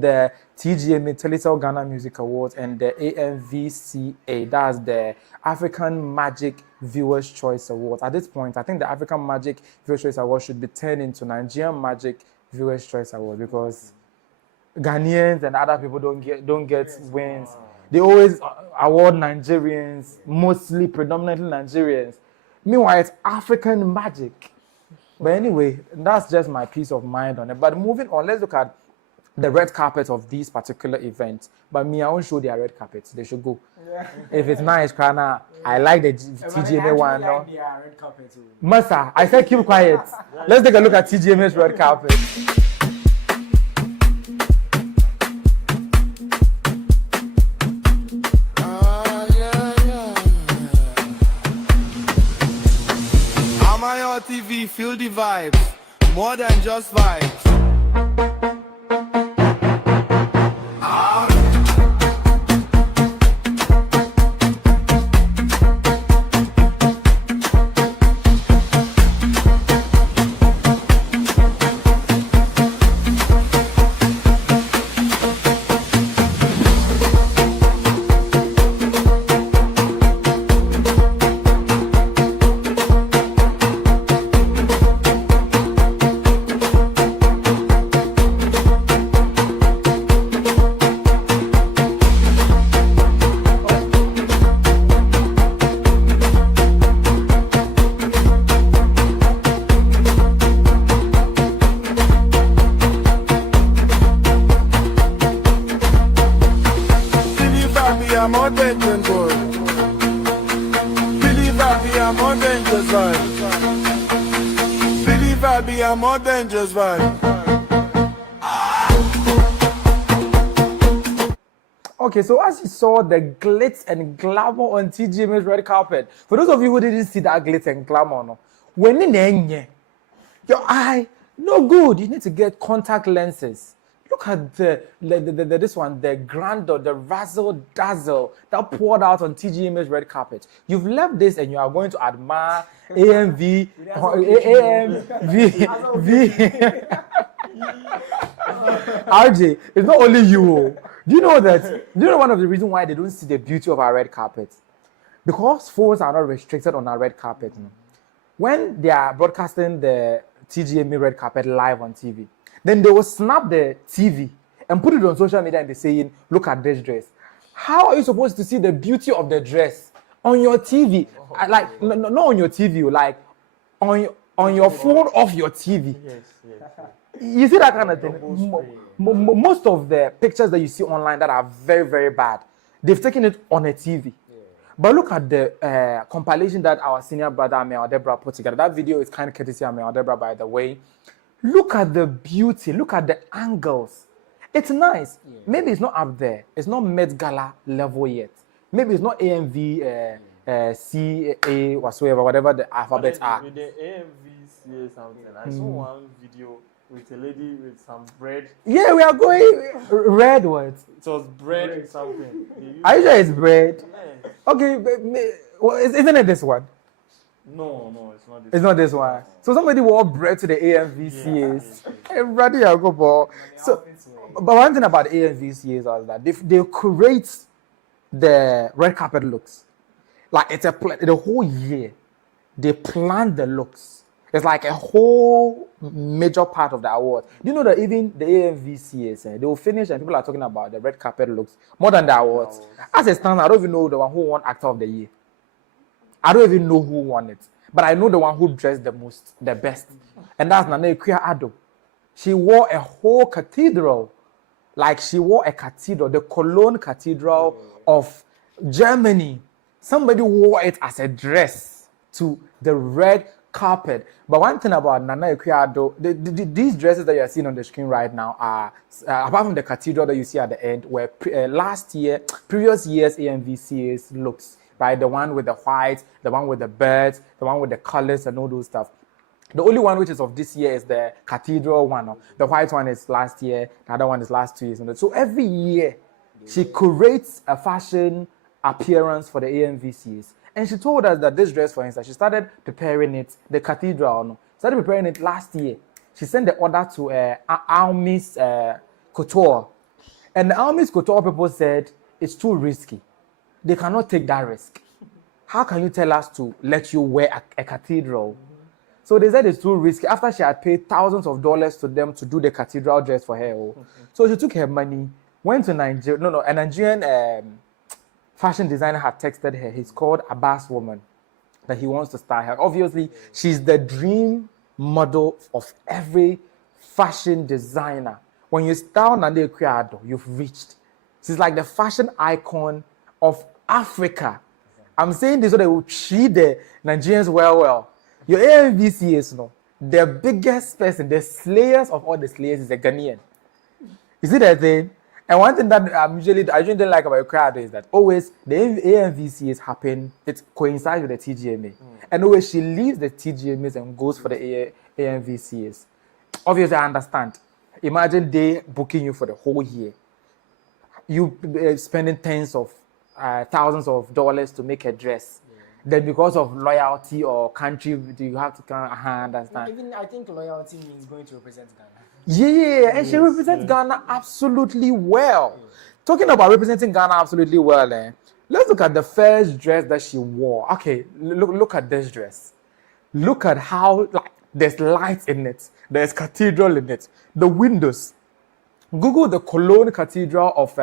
the TGMA Telesale Ghana Music Awards and the AMVCA, that's the African Magic Viewers' Choice Awards. At this point, I think the African Magic Viewers' Choice Award should be turned into Nigerian Magic Viewers' Choice Award because Ghanaians and other people don't get wins. They always award Nigerians, mostly predominantly Nigerians. Meanwhile, it's African magic. But anyway, that's just my peace of mind on it. But moving on, let's look at the red carpet of these particular events. But me, I won't show their red carpets. They should go. Yeah. If it's nice, Krana, I like the TGMA one. Like red carpet. Masa, I said keep quiet. Let's take a look at TGMA's red carpet. TV, feel the vibes, more than just vibes. More dangerous vibe. Okay, so as you saw the glitz and glamour on TGMA's red carpet, for those of you who didn't see that glitz and glamour, no, when in your eye no good, you need to get contact lenses. Look at this one, the grandeur, the razzle dazzle that poured out on TGMA's red carpet. You've left this and you are going to admire AMV. RJ, it's not only you. Do you know one of the reasons why they don't see the beauty of our red carpet? Because phones are not restricted on our red carpet. No? When they are broadcasting the TGMA red carpet live on TV, then they will snap the TV and put it on social media and they're saying, look at this dress. How are you supposed to see the beauty of the dress on your TV? Like, not on your TV, like on your phone off your TV. Yes. You see that kind of thing? Most of the pictures that you see online that are very, very bad, they've taken it on a TV. Yeah. But look at the compilation that our senior brother Amel Debra put together. That video is kind of courtesy of Amel Debra, by the way. Look at the beauty. Look at the angles. It's nice. Yeah. Maybe it's not up there. It's not Met Gala level yet. Maybe it's not AMV, CA, whatever the alphabets are. With the AMVCA something, I saw one video with a lady with some bread. Yeah, we are going red words. It was bread something. Are you sure it's bread? Yeah. Okay, well, isn't it this one? No, it's not this one. It's not this one. So somebody wore bread to the AMVCAs. Everybody go ball. So, but one thing about the AMVCAs is that they create the red carpet looks. Like it's the whole year. They plan the looks. It's like a whole major part of the award. Do you know that even the AMVCAs, they will finish and people are talking about the red carpet looks more than the awards. As it stands, I don't even know the one who won Actor of the Year. I don't even know who won it. But I know the one who dressed the most, the best. And that's Nana Akua Addo. She wore a whole cathedral. Like she wore a cathedral, the Cologne Cathedral of Germany. Somebody wore it as a dress to the red carpet. But one thing about Nana Akua Addo, these dresses that you are seeing on the screen right now are, apart from the cathedral that you see at the end, were previous year's AMVCA's looks. Right, the one with the white, the one with the birds, the one with the colors and all those stuff. The only one which is of this year is the cathedral one. The white one is last year, the other one is last 2 years. So every year, she curates a fashion appearance for the AMVCAs. And she told us that this dress, for instance, she started preparing it, the cathedral, started preparing it last year. She sent the order to Almis Couture And the army's couture people said it's too risky. They cannot take that risk. How can you tell us to let you wear a cathedral? So they said it's too risky. After she had paid thousands of dollars to them to do the cathedral dress for her. So she took her money, went to Nigeria. No, a Nigerian fashion designer had texted her. He's called Abbas Woman, that he wants to style her. Obviously, she's the dream model of every fashion designer. When you style Nana Akua Addo, you've reached. She's like the fashion icon of Africa. I'm saying this so they will treat the Nigerians well. Your AMVCAs, no, the biggest person, the slayers of all the slayers is a Ghanaian. You see that thing? And one thing that I usually don't like about Akua Addo is that always the AMVCAs happen, it coincides with the TGMA. And always she leaves the TGMAs and goes for the AMVCAs. Obviously, I understand. Imagine they booking you for the whole year. You spending tens of thousands of dollars to make a dress. Then because of loyalty or country, you have to kind of understand. Even I think loyalty means going to represent Ghana. Yeah, and she represents Ghana absolutely well. Talking about representing Ghana absolutely well, let's look at the first dress that she wore. Okay, look at this dress. Look at how there's lights in it. There's cathedral in it. The windows. Google the Cologne Cathedral of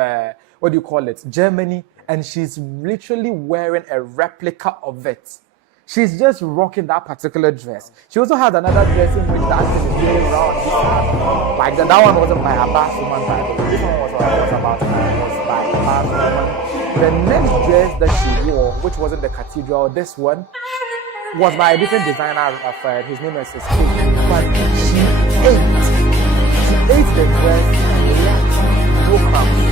Germany, and she's literally wearing a replica of it. She's just rocking that particular dress. She also has another dress in which the actress is wearing around. Like that one wasn't by Abbas Woman, by the way. This one was about was by Abbas Woman. The next dress that she wore, which wasn't the cathedral, this one was by a different designer of his name is Stonebwoy. But she ate the dress and left no crumbs.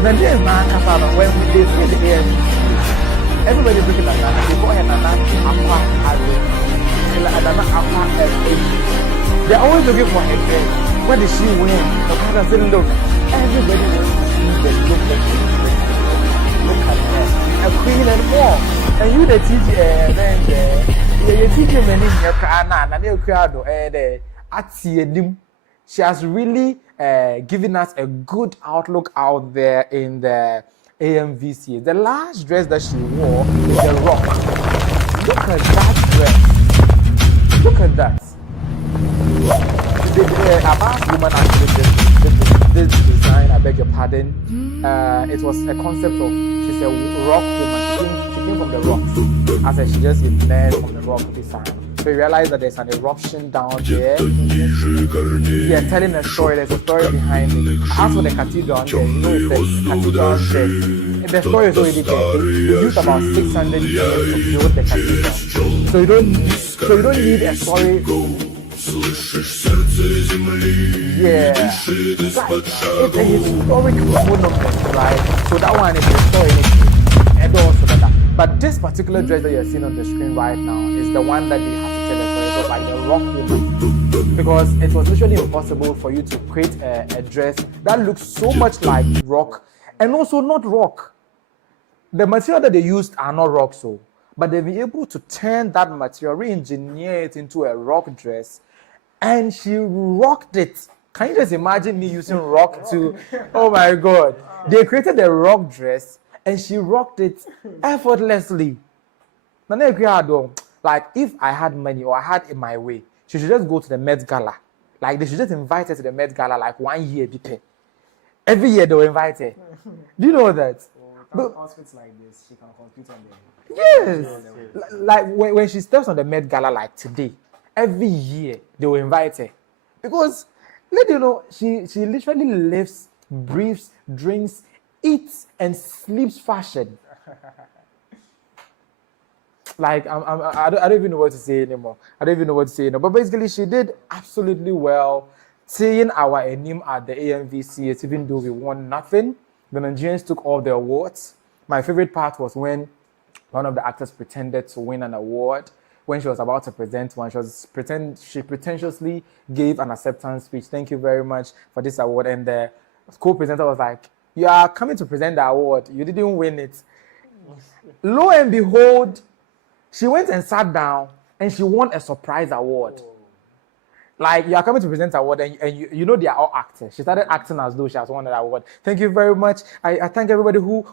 Then there's Nana Akua Addo. When they say the AMVCA, everybody's looking at Nana. They call her Nana Akua Addo. Nana Akua Addo. They're always looking for her dress. What did she win? The father said, look, everybody wants to see the look that she wears. Look at her. A queen and more. And you the TGMA, the TGMA in your car, Nana Akua Addo, she has really given us a good outlook out there in the AMVCA. The last dress that she wore is the rock. Look at that dress. Look at that. The Abbas Woman actually did this design, I beg your pardon. It was a concept of, she's a rock woman. She came from the rocks. I said she just emerged from the rock design. So you realize that there's an eruption down there. Yeah, telling a story. There's a story behind it. As for the cathedral, there, you know, it's a cathedral dress. The story is already there. They used about 600 years to build the cathedral. So you don't need a story. Yeah, it's a historic monument, right? So that one is the story. And also that. But this particular dress that you're seeing on the screen right now is the one that they have to tell us. So it was like the rock woman, because it was literally impossible for you to create a dress that looks so much like rock and also not rock. The material that they used are not rock, so, but they've been able to turn that material, re-engineer it into a rock dress, and she rocked it. Can you just imagine me using rock to? Oh my God! They created a rock dress. And she rocked it effortlessly. Nana Akua Addo, like if I had money or I had it my way, she should just go to the Met Gala. Like they should just invite her to the Met Gala like 1 year. Every year they will invite her. Do you know that? But outfits like this, she can compete on the. Yes. Like when she steps on the Met Gala like today, every year they will invite her. Because let you know, she literally lives, breathes, drinks, eats and sleeps fashion. Like I don't even know what to say anymore. But basically, she did absolutely well, seeing our name at the AMVCAs, even though we won nothing. The Nigerians took all the awards. My favorite part was when one of the actors pretended to win an award. When she was about to present one, she pretentiously gave an acceptance speech. Thank you very much for this award. And the co-presenter was like, you are coming to present the award. You didn't win it. Lo and behold, she went and sat down and she won a surprise award. Like you are coming to present award and you know they are all actors. She started acting as though she has won that award. Thank you very much. I thank everybody who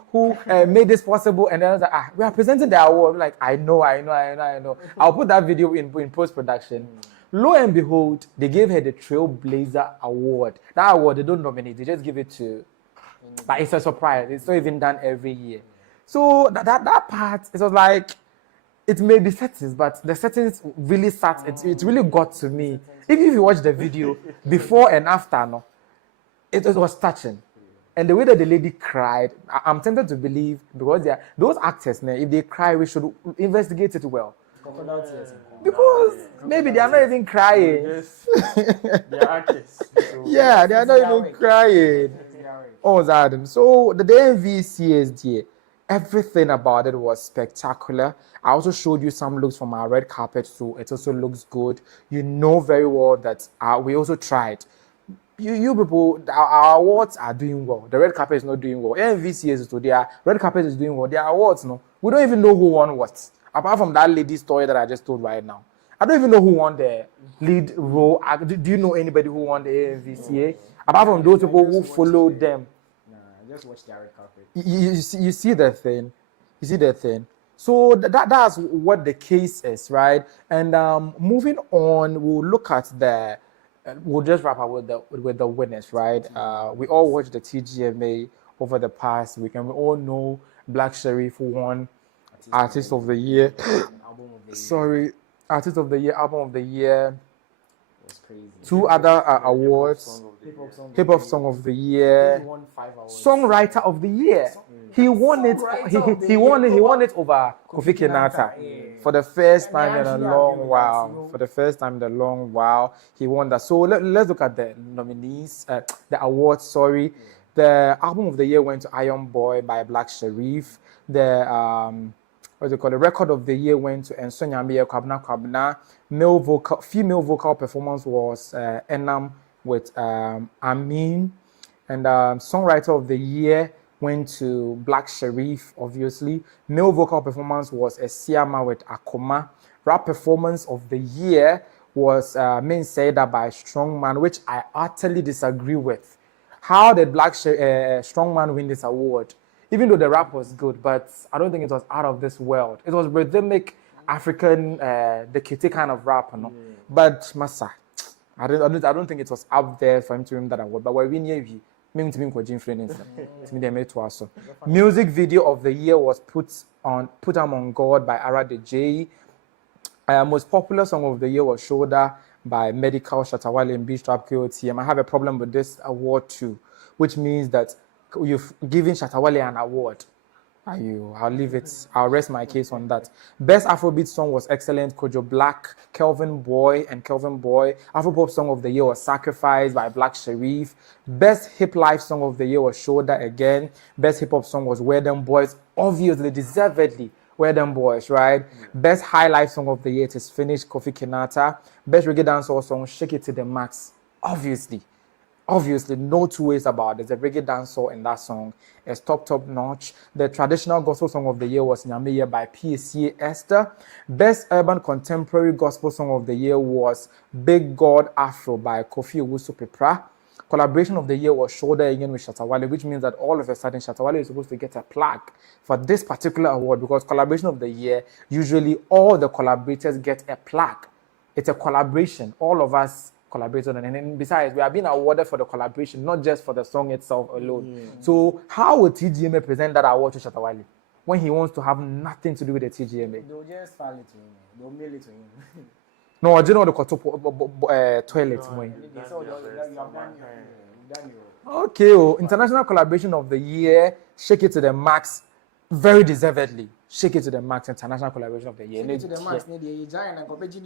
made this possible. And then I was like, we are presenting the award. Like I know. I'll put that video in post production. Lo and behold, they gave her the Trailblazer Award. That award they don't nominate. They just give it to. But it's a surprise. It's not even done every year. So that part, it was like. It may be settings, but the settings really sat. It really got to me. If you watch the video before and after, no, it was touching. And the way that the lady cried, I'm tempted to believe because those actors, if they cry, we should investigate it well. Because maybe they are not even crying. Yes, they are actors. So Yeah, they are not even crying. Oh, Zadam. So the AMVCAs here. Everything about it was spectacular. I also showed you some looks from our red carpet, so it also looks good. You know very well that we also tried. You people, our awards are doing well. The red carpet is not doing well. AMVCAs, so their red carpet is doing well. Their awards, no, we don't even know who won what. Apart from that lady's story that I just told right now, I don't even know who won the lead role. Do you know anybody who won the AMVCA? Apart from those people who followed them. Just watch the red carpet. You see the thing. You see the thing. So that's what the case is, right? And moving on, we'll look at we'll just wrap up with the winners, right? We all watched the TGMA over the past week, and we all know Black Sherif won Artist of the Year. Artist of the Year, Album of the Year. Was crazy. 2 other awards. Hip Hop Song of the Year. He won 5 awards. Songwriter of the Year. He won it. He won it over Kofi Kinata for the first time in a long while. For the first time in a long while, he won that. So let's look at the nominees, the awards. Sorry, the Album of the Year went to Iron Boy by Black Sherif. The what do you call it? Record of the Year went to Enso Nyambe Kwabna Kwabna. Female vocal performance was Enam with Amin, and Songwriter of the Year went to Black Sherif, obviously. Male vocal performance was Esiama with Akoma. Rap performance of the year was Main Seda by Strongman, which I utterly disagree with. How did Black Strongman win this award? Even though the rap was good, but I don't think it was out of this world. It was rhythmic African, the kitty kind of rap, you know? But Masa, I don't think it was up there for him to win that award. But we're winning. Music video of the year was Put on God by Ara the J. Most popular song of the year was Shoulder by Medical, Shatawale, and Beachtrap KOTM. I have a problem with this award too, which means that you've given Shatawale an award. I'll leave it. I'll rest my case on that. Best Afrobeat song was excellent. Kojo Black, Kelvin Boy. Afropop song of the year was Sacrifice by Black Sherif. Best hip life song of the year was Shoulder again. Best hip hop song was Where Them Boys. Obviously, deservedly, Where Them Boys, right? Best high life song of the year, It Is Finished, Kofi Kinata. Best reggae dancehall song, Shake It to the Max. Obviously, no two ways about it. The reggae dancehall in that song is top notch. The traditional gospel song of the year was Nyameye by PSCA Esther. Best urban contemporary gospel song of the year was Big God Afro by Kofi Owusu Pepra. Collaboration of the year was Shoulder again with Shatawale, which means that all of a sudden Shatawale is supposed to get a plaque for this particular award, because collaboration of the year, usually all the collaborators get a plaque. It's a collaboration. All of us collaborated on, and then besides, we are being awarded for the collaboration, not just for the song itself alone. So how would TGMA present that award to Shatawale when he wants to have nothing to do with the TGMA? They'll just file it to him. They'll mail it to him. No, I don't know the toilet. So you've done your. Okay, international collaboration of the year, Shake It to the Max, very deservedly. Shake It to the Max, international collaboration of the year. Shake It to the Max,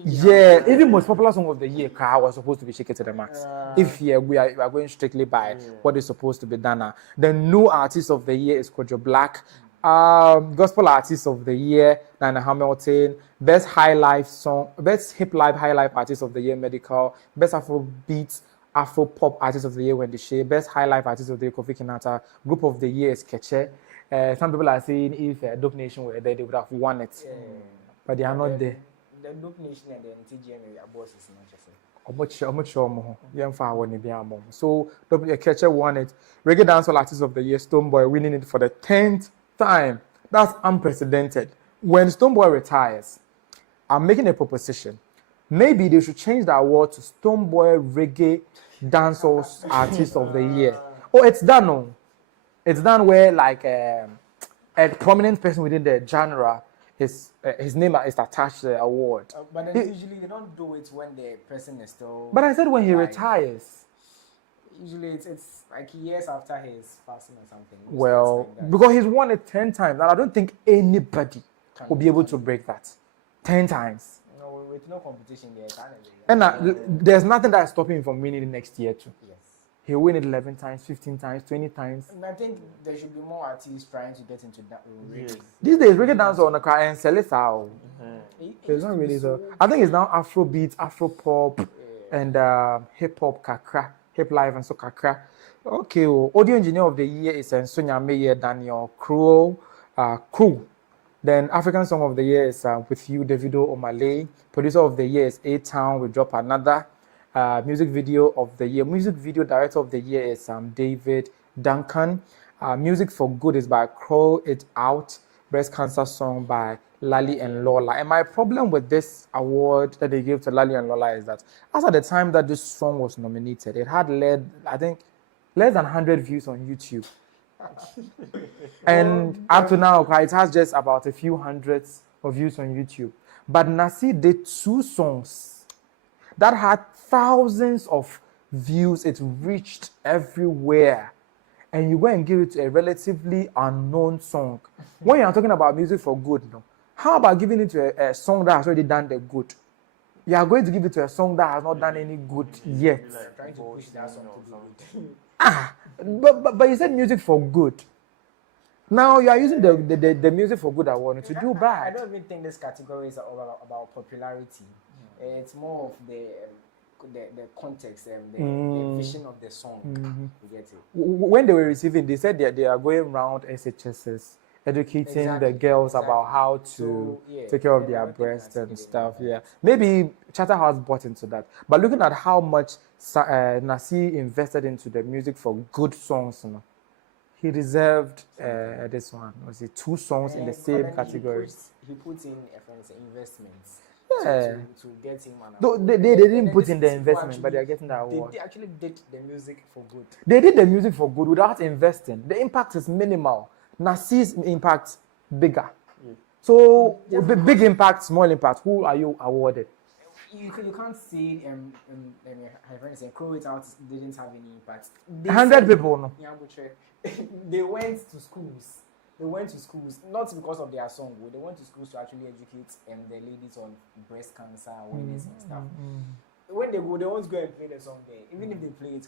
Yeah, even most popular song of the year, was supposed to be Shake It to the Max. If we are going strictly by what is supposed to be done. The new artist of the year is Kojo Black. Gospel artist of the year, Nana Hamilton. Best hip life high life artist of the year, Medical. Best Afrobeat Afro pop artist of the year, Wendy Shea. Best high life artist of the year, Kofi Kinata. Group of the year is Keche. Some people are saying if Dope Nation were there, they would have won it. But they are not there. The Dope Nation and the TGMA are bosses, not just So W Ketcher won it. Reggae Dancehall Artist of the Year, Stonebwoy winning it for the 10th time. That's unprecedented. When Stonebwoy retires, I'm making a proposition. Maybe they should change the award to Stonebwoy Reggae Dancehall Artist of the Year. Oh, it's done. No, it's done where like a prominent person within the genre, his name is attached to the award. But then usually they don't do it when the person is still. But I said when he retires. Usually it's like years after his passing or something. Well, because he's won it 10 times, and I don't think anybody will be able to break that 10 times. No, with no competition there. And there's nothing that's stopping him from winning it next year too. Yes. He'll win it 11 times, 15 times, 20 times. And I think there should be more artists trying to get into that. Yes. These days, reggae dance on the car and sell it out. It's not really so. I think it's now Afro beats, Afro pop, and hip hop kakra, hip life and so kakra. Okay, audio engineer of the year is Sonia Meyer Daniel Crew. Then African song of the year is With You, Davido O'Malley. Producer of the year is A-Town. We drop another. Music video of the year. Music video director of the year is David Duncan. Music for Good is by Crow It Out. Breast Cancer song by Lali and Lola. And my problem with this award that they gave to Lali and Lola is that as at the time that this song was nominated, it had I think less than 100 views on YouTube. And up to now, it has just about a few hundreds of views on YouTube. But Nasi did 2 songs that had thousands of views. It reached everywhere. And you go and give it to a relatively unknown song. When you're talking about music for good, no, how about giving it to a song that has already done the good? You are going to give it to a song that has not done any good yet. Trying to push that song to be good. But you said music for good. Now you are using the music for good award to do bad. I don't even think this category is about popularity. It's more of the context and the vision of the song. You get it? When they were receiving, they said they are going around SHSs, educating the girls about how to take care of their breasts and stuff. Yeah, maybe Charterhouse bought into that. But looking at how much Nasi invested into the music for good songs, you know, he deserved this one. Was it 2 songs in the same category? He put in investments. Yeah. To get him an award. They didn't put in the investment, but they are getting the award. They actually did the music for good. They did the music for good without investing. The impact is minimal. Nasi's impact bigger. So big impact, small impact. Who are you awarded? You can't say for instance, Crow It Out didn't have any impact. 100 people, no. They went to schools. They went to schools not because of their song. They went to schools to actually educate the ladies on breast cancer awareness and stuff. When they go, they won't go and play the song there. Even if they play it,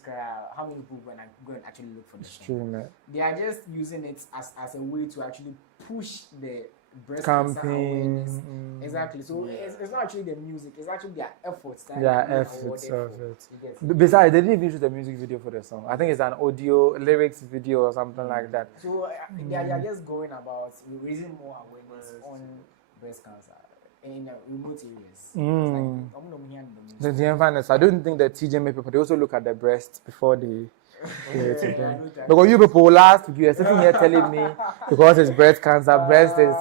how many people go and actually look for the song? True, man. They are just using it as a way to actually push the breast campaign. Cancer awareness. Exactly. So it's not actually the music, it's actually their efforts. Of it. Besides, they didn't even shoot a music video for the song. I think it's an audio lyrics video or something like that. So they are just going about raising more awareness on breast cancer in remote areas. I don't think the TGMA people, they also look at the breast before they because you people last week you were sitting here telling me because it's breast cancer, breast is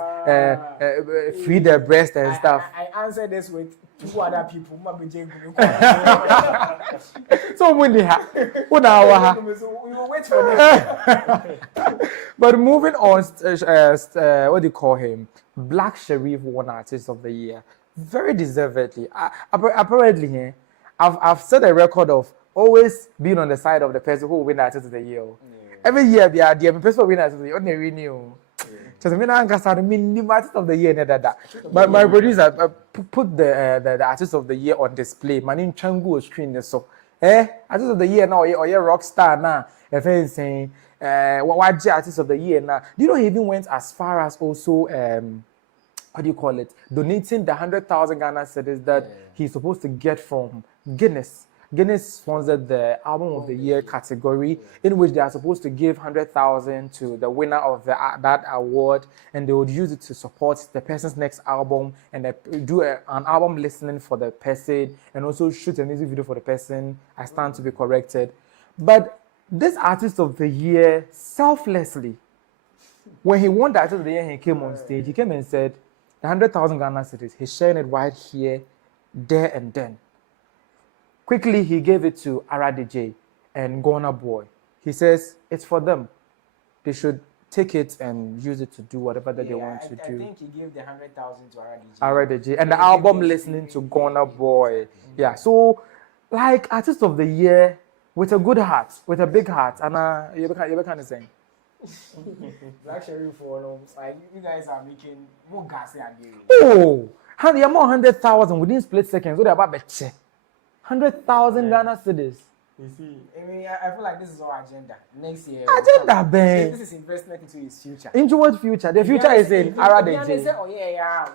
free the breast and stuff. I answered this with 2 other people. So when they have, we will wait for them. But moving on, what do you call him? Black Sherif won Artist of the Year, very deservedly. Apparently, I've set a record of always being on the side of the person who will win Artist of the Year. Every year, the person who win Artist of the Year, only renew. Just me now, Artist of the Year. But my producer put the Artist of the Year on display. My name Changu screen so. Artist of the Year now, or rock star now. If I'm saying, what Artist of the Year now? Do you know he even went as far as also what do you call it? Donating the 100,000 Ghana cedis that he's supposed to get from Guinness. Guinness sponsored the Album of the Year category, in which they are supposed to give 100,000 to the winner of that award, and they would use it to support the person's next album, and they do an album listening for the person, and also shoot a music video for the person. I stand to be corrected. But this Artist of the Year, selflessly, when he won the Artist of the Year, he came on stage, he came and said, the 100,000 Ghana cedis, he's sharing it right here, there and then. Quickly, he gave it to Aradj and Ghana Boy. He says, it's for them. They should take it and use it to do whatever that they want to do. I think he gave the 100,000 to Aradj. And the album listening to Ghana Boy. Yeah, so, like, Artist of the Year, with a good heart, with a big heart. And you kind of saying. Black Sherif for like you guys are making more gas again. Oh, how the amount 100,000 within split seconds? What about betche? 100,000 Ghana cedis. You see, I mean, I feel like this is our agenda next year. Agenda, Ben. This is investment into his future. Into what future? The future is in Aradj. Oh yeah.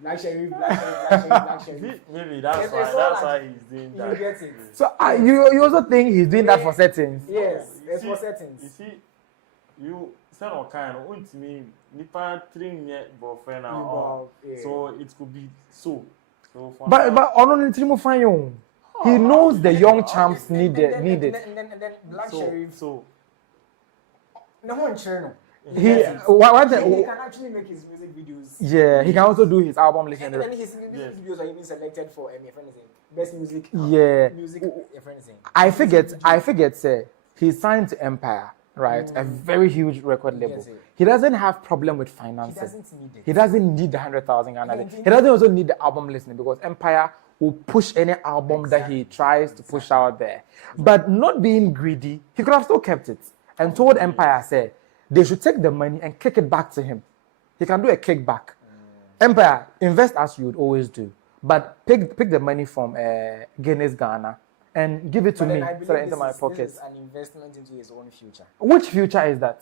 Black Sherif, Black Sherif. maybe that's why he's doing that. You get it. So you also think he's doing that for settings? Yes, it's for settings. You see, you said all kind of me nipa train yet boyfriend now. So it could be so. But on the fine you. He knows the young champs need it. And then Black Sherif. So no one channel. He He can actually make his music videos. Yeah, he can also do his album listening. And then his music videos are even selected for best music. Yeah. Music. I figured, say he signed to Empire, right? A very huge record label. Yes, He doesn't have problem with financing. He doesn't need it. He doesn't need the 100,000 Ghana. He doesn't also need the album listening because Empire will push any album that he tries to push out there. But not being greedy, he could have still kept it and told Empire, say, they should take the money and kick it back to him. He can do a kickback. Empire, invest as you would always do, but pick the money from Guinness Ghana and give it to me so that into my pocket. This is an investment into his own future. Which future is that?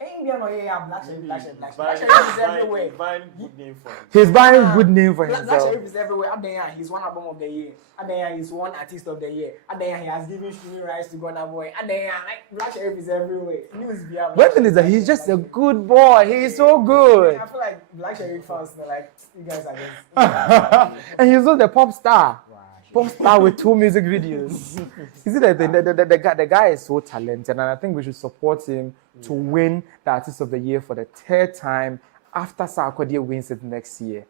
Black Sherif is everywhere. Buying good name for him. He's buying good name for Black himself. Sherif is everywhere. He's one album of the year. He's one artist of the year. He has given streaming rights to Ghana Boy. Black Sherif is everywhere. News beyond. One thing is that he's just a good boy. He's so good. I feel like Black Sherif fans are like, you guys are just. And he's also the pop star. Pop star with 2 music videos. You see that the guy is so talented, and I think we should support him to win the Artist of the Year for the 3rd time after Sarkodie wins it next year.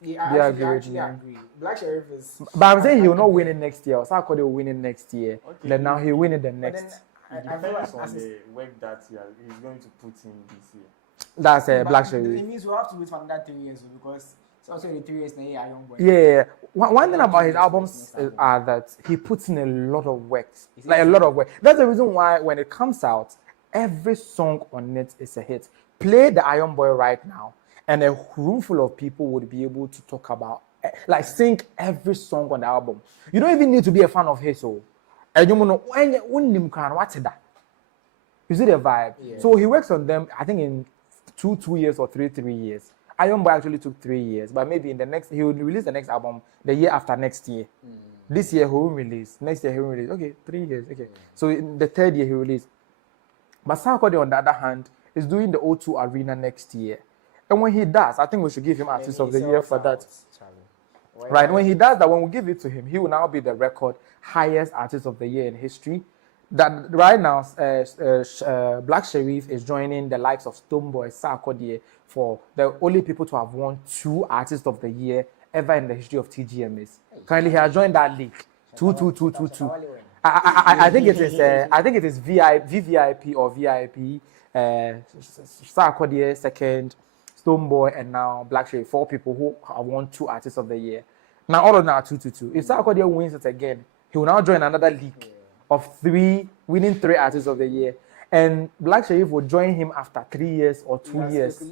Yeah, I actually agree. Black Sherif is. But I'm saying he will not win it next year. Sarkodie will win it next year. Okay. Then now he'll win it the next. I feel like on the work that he's going to put in this year. That's Black Sherif. It means we'll have to wait for another 3 years because it's also the 3 years now. Young boy. Yeah. One thing about his albums are that he puts in a lot of work. Like a lot of work. That's the reason why when it comes out, every song on it is a hit. Play the Iron Boy right now, and a room full of people would be able to talk about, like, sing every song on the album. You don't even need to be a fan of his. And you know, you see the vibe. Yeah. So he works on them, I think, in 2 years or 3 years. Iron Boy actually took 3 years, but maybe in the next, he will release the next album the year after next year. This year he will release, next year he will release. Okay, 3 years. Okay, so in the 3rd year he will release. But Sarkodie, on the other hand, is doing the O2 Arena next year, and when he does, I think we should give him Artist of the Year for that. Right, when he does that, when we give it to him, he will now be the record highest Artist of the Year in history. That right now, Black Sherif is joining the likes of Stonebwoy, Sarkodie for the only people to have won 2 Artists of the Year ever in the history of TGMAs. Currently, he has joined that league. 2. I think it is VVIP or VIP. Sarkodie 2nd, Stonebwoy, and now Black Sherif. 4 people who have won 2 Artists of the Year. Now all of them are 2. If Sarkodie wins it again, he will now join another league of 3, winning 3 Artists of the Year. And Black Sherif will join him after 3 years or 2 years.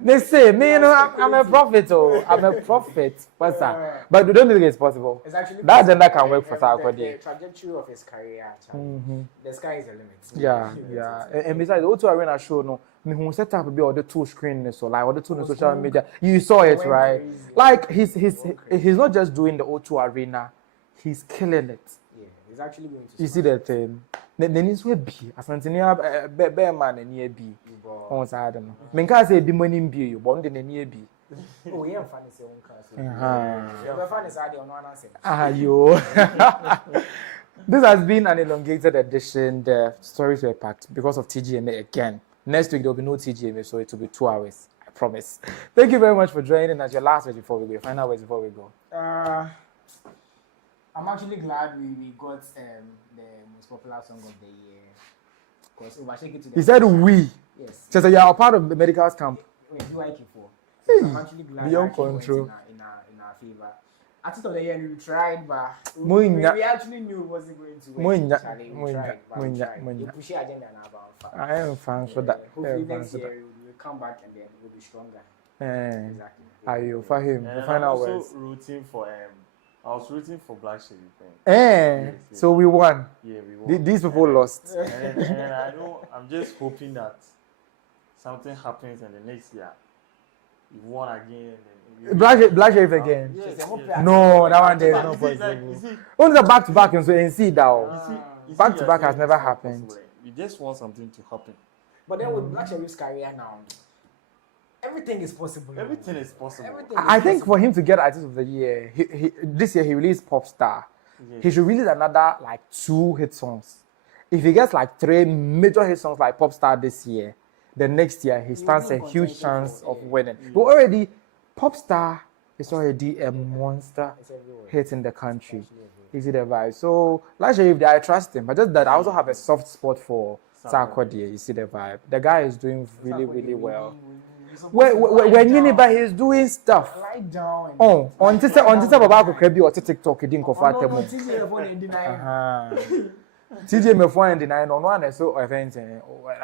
They say, me, you know, I'm a prophet, I'm a prophet. But we don't think it's possible. That agenda can work for Sarkodie. The trajectory of his career, the sky is the limit. Yeah. And besides, the O2 Arena show, no, me who set up the 2 screens, so like, or the 2 on social media. You saw it, right? Like, he's not just doing the O2 Arena. he's killing it. Yeah, he's actually going to. You see the thing? Then it's where be. Asantini bear man and near be. On side, I don't know. Menka say be money be you, born in a near be. Oh, yeah, funny say one class. Yeah, funny say I don't know answer. Ah, yo. This has been an elongated edition. The stories were packed because of TGMA again. Next week there will be no TGMA, so it will be 2 hours. I promise. Thank you very much for joining. As your last words before we go, your final words before we go. I'm actually glad we got the most popular song of the year. Because overshake it to the. He said we. Yes. So you are a part of the medical camp. Wait, do I keep for? So I'm actually glad Beyond that control. in our favor. Artist of the year, we tried, but we actually knew it wasn't going to win. We tried, but we tried. We push agenda now. I am fans for that. Hopefully next year we'll come back and then we'll be stronger. Exactly. Are you for him? The final words. I was rooting for Black Sherif. Yes. So we won. Yeah, we won. These people lost. And I know, I'm just hoping that something happens in the next year. We won again. Black Sherif again. Yes. No, that one there is not possible. Only the back-to-back and so and see that. Back-to-back has never happened. We just want something to happen. But then with Black Sherif's career now, everything is possible. Everything is possible. I think for him to get Artist of the Year, this year he released Pop Star. Yes. He should release another like 2 hit songs. If he gets like 3 major hit songs like Pop Star this year, the next year he stands a huge chance of winning. But already, Pop Star is already a monster hit in the country. You see the vibe. So, like Sherif, I trust him, but just that I also have a soft spot for Sarkodie. You see the vibe. The guy is doing really, really well. When he's doing stuff. Lie down. Oh, on this Baba could be or TikTok, he didn't go far. TGMA 499 on one so event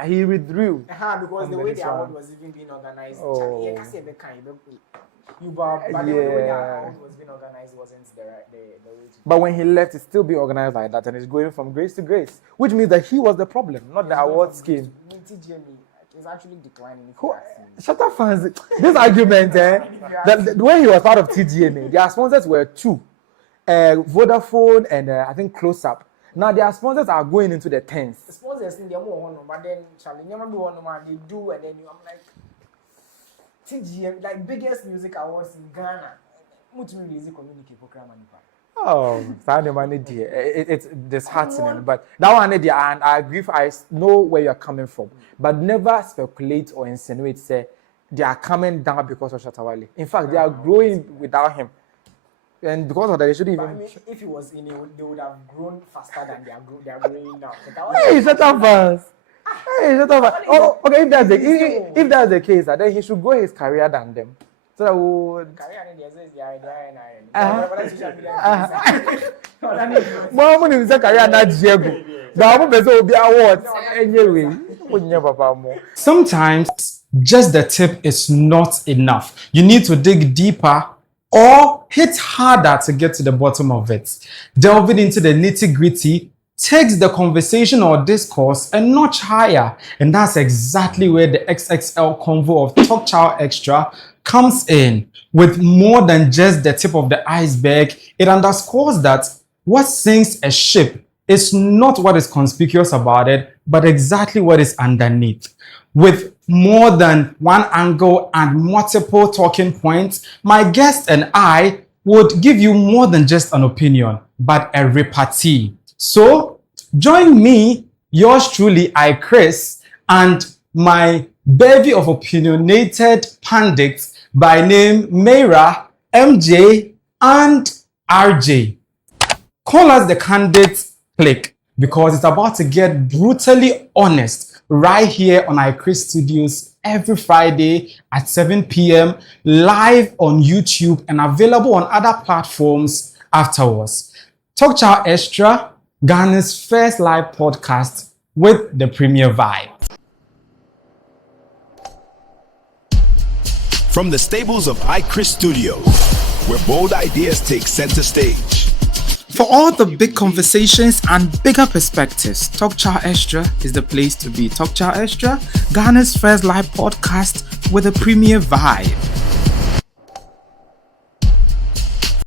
he withdrew. Because the way the award was even being organized, but the way the award was being organized wasn't the way to. But when he left, it's still being organized like that, and it's going from grace to grace, which means that he was the problem, not the award scheme. TGMA is actually declining. Shut up, fans. This argument, the way he was part of TGMA, their sponsors were 2, Vodafone and I think Close Up. Now their sponsors are going into the 10s. The sponsors in their more, but then Charlie never do one, they do, and then I'm like TGM, like biggest music awards in Ghana. Much music community program. Oh, it's disheartening. But that one, and I agree. I know where you're coming from, but never speculate or insinuate say they are coming down because of Shatawale. In fact, they are growing without him. And because of that, they shouldn't even. I mean, if he was in it, they would have grown faster than they are growing now. Hey, shut up, fans. Hey, shut up. Oh, okay. If that's the case, then he should grow his career than them. So that would. Sometimes just the tip is not enough. You need to dig deeper or hit harder to get to the bottom of it. Delving into the nitty-gritty takes the conversation or discourse a notch higher, and that's exactly where the XXL convo of Talk Chaw Extra comes in. With more than just the tip of the iceberg, it underscores that what sinks a ship is not what is conspicuous about it, but exactly what is underneath. With more than one angle and multiple talking points, my guest and I would give you more than just an opinion, but a repartee. So, join me, yours truly, Chris, and my bevy of opinionated pundits by name Mayra, MJ, and RJ. Call us the Candidates Click because it's about to get brutally honest right here on Chris Studios every Friday at 7 p.m. live on YouTube and available on other platforms afterwards. Talk Chaw Extra, Ghana's first live podcast with the premier vibe. From the stables of Chris Studios, where bold ideas take center stage. For all the big conversations and bigger perspectives, Talk Chaw Extra is the place to be. Talk Chaw Extra, Ghana's first live podcast with a premier vibe.